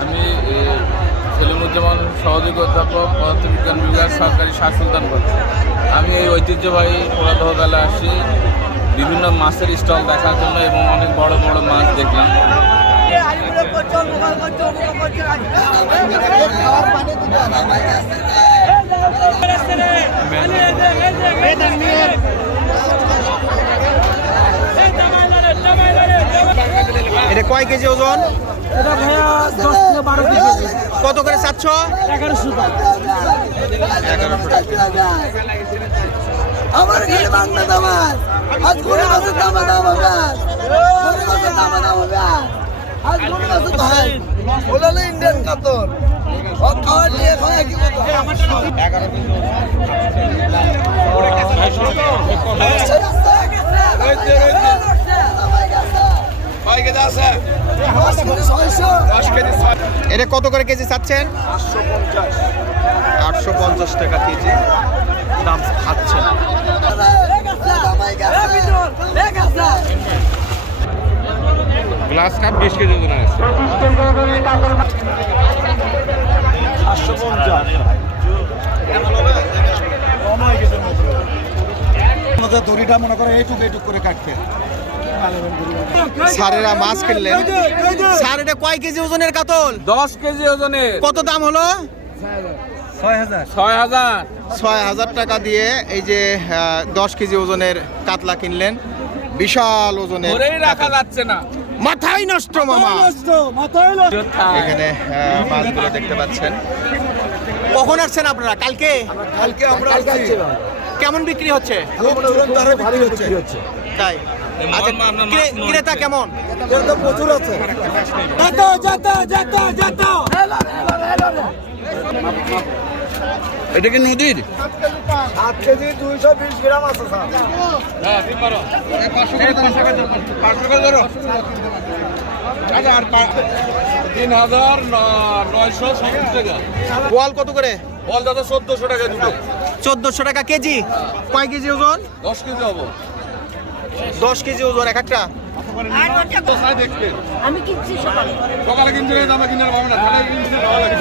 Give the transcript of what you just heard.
আমি সেলিমুজ্জামান সহযোগী অধ্যাপক পদার্থবিজ্ঞান বিভাগ সরকারি সুলতান কলেজ আমি এই ঐতিহ্যবাহী পুরাতহ বেলা আসি বিভিন্ন মাছের স্টল দেখার জন্য এবং অনেক বড় বড় মাছ দেখলাম এটা কয় কেজি ওজন? এটা ভাইয়া দশ থেকে বারো কেজি কত করে চাচ্ছ এগারোশো টাকা। আমার এখানে বাংলা দাম আজ। দাম দাম হবে দাম দাম হবে আজ। ভাই ইন্ডিয়ান কাতর খাওয়ার নিয়ে খাওয়া কি কথা? এটা কত করে কেজি চাচ্ছেন? আটশো পঞ্চাশ। টাকা কেজি। দাম খাচ্ছেন গ্লাস কাপ বিশ কেজি ওজন আছে। দড়িটা মনে করে এইটুকু এইটুকু করে কাটতে। স্যারেরা মাছ কিনলেন। স্যার এটা কয় কেজি ওজনের কাতল? দশ কেজি ওজনের। কত দাম হলো? ছয় হাজার। ছয় হাজার। টাকা দিয়ে এই যে দশ কেজি ওজনের কাতলা কিনলেন। বিশাল ওজনের রাখা যাচ্ছে না। মাথায় নষ্ট মামা। মাথায় এখানে মাছগুলো দেখতে পাচ্ছেন। কখন আসছেন আপনারা? কালকে? কালকে আমরা কেমন বিক্রি হচ্ছে? ভারী হচ্ছে। তাই। আচ্ছা মনে ক্রেতা কেমন? প্রচুর আছে। যেতো যেতো যেতো যেতো। এটা কি নদীর? কেজি দুইশো বিশ গ্রাম আছে স্যার। তিন হাজার নয়শো টাকা। বল কত করে? বল দাদা চোদ্দশো টাকা দুটো। চোদ্দশো টাকা কেজি। কয় কেজি ওজন? দশ কেজি হব। দশ কেজি ওজন এক একটা? আমি কিনছি সকালে। সকালে কিনতে গেলে দামে কিনে পাবে না। ভালো লাগে